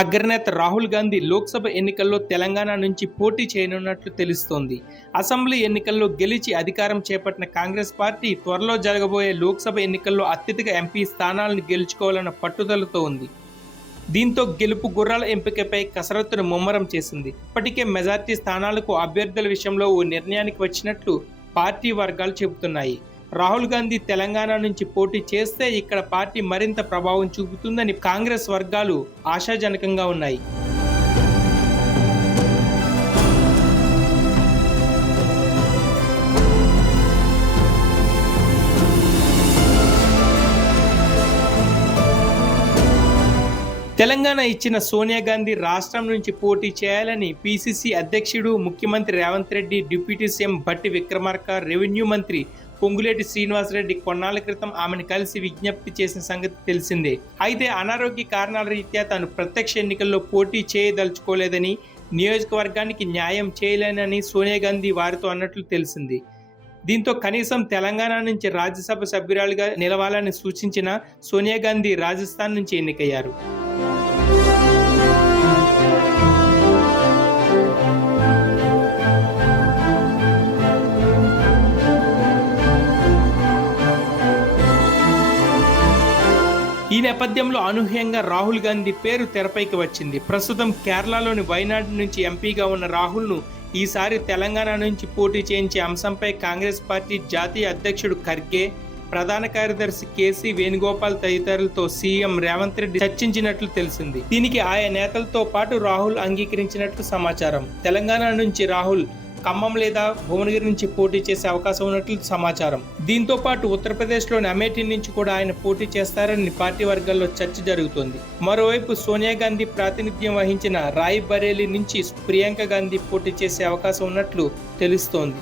అగ్రనేత రాహుల్ గాంధీ లోక్సభ ఎన్నికల్లో తెలంగాణ నుంచి పోటీ చేయనున్నట్లు తెలుస్తోంది. అసెంబ్లీ ఎన్నికల్లో గెలిచి అధికారం చేపట్టిన కాంగ్రెస్ పార్టీ త్వరలో జరగబోయే లోక్సభ ఎన్నికల్లో అత్యధిక ఎంపీ స్థానాలను గెలుచుకోవాలన్న పట్టుదలతో ఉంది. దీంతో గెలుపు గుర్రాల ఎంపికపై కసరత్తును ముమ్మరం చేసింది. ఇప్పటికే మెజార్టీ స్థానాలకు అభ్యర్థుల విషయంలో ఓ నిర్ణయానికి వచ్చినట్లు పార్టీ వర్గాలు చెబుతున్నాయి. రాహుల్ గాంధీ తెలంగాణ నుంచి పోటీ చేస్తే ఇక్కడ పార్టీ మరింత ప్రభావం చూపుతుందని కాంగ్రెస్ వర్గాలు ఆశాజనకంగా ఉన్నాయి. తెలంగాణ ఇచ్చిన సోనియా గాంధీ రాష్ట్రం నుంచి పోటీ చేయాలని పిసిసి అధ్యక్షుడు ముఖ్యమంత్రి Revanth Reddy, deputy CM Bhatti Vikramarka, revenue మంత్రి పొంగులేటి శ్రీనివాసరెడ్డి కొన్నాళ్ల క్రితం ఆమెను కలిసి విజ్ఞప్తి చేసిన సంగతి తెలిసిందే. అయితే అనారోగ్య కారణాల రీత్యా తాను ప్రత్యక్ష ఎన్నికల్లో పోటీ చేయదలుచుకోలేదని, నియోజకవర్గానికి న్యాయం చేయలేనని సోనియా గాంధీ వారితో అన్నట్లు తెలిసింది. దీంతో కనీసం తెలంగాణ నుంచి రాజ్యసభ సభ్యురాలుగా నిలవాలని సూచించిన సోనియా గాంధీ రాజస్థాన్ నుంచి ఎన్నికయ్యారు. ఈ నేపథ్యంలో అనూహ్యంగా రాహుల్ గాంధీ పేరు తెరపైకి వచ్చింది. ప్రస్తుతం కేరళలోని వైనాడ్ నుంచి ఎంపీగా ఉన్న రాహుల్ను ఈసారి తెలంగాణ నుంచి పోటీ చేయించే అంశంపై కాంగ్రెస్ పార్టీ జాతీయ అధ్యక్షుడు ఖర్గే, ప్రధాన కార్యదర్శి కేసీ వేణుగోపాల్ తదితరులతో సీఎం రేవంత్ రెడ్డి చర్చించినట్లు తెలిసింది. దీనికి ఆయా నేతలతో పాటు రాహుల్ అంగీకరించినట్లు సమాచారం. తెలంగాణ నుంచి రాహుల్ ఖమ్మం లేదా భువనగిరి నుంచి పోటీ చేసే అవకాశం ఉన్నట్లు సమాచారం. దీంతో పాటు ఉత్తరప్రదేశ్లోని అమేఠీ నుంచి కూడా ఆయన పోటీ చేస్తారని పార్టీ వర్గాల్లో చర్చ జరుగుతోంది. మరోవైపు సోనియా గాంధీ ప్రాతినిధ్యం వహించిన రాయ్ బరేలీ నుంచి ప్రియాంక గాంధీ పోటీ చేసే అవకాశం ఉన్నట్లు తెలుస్తోంది.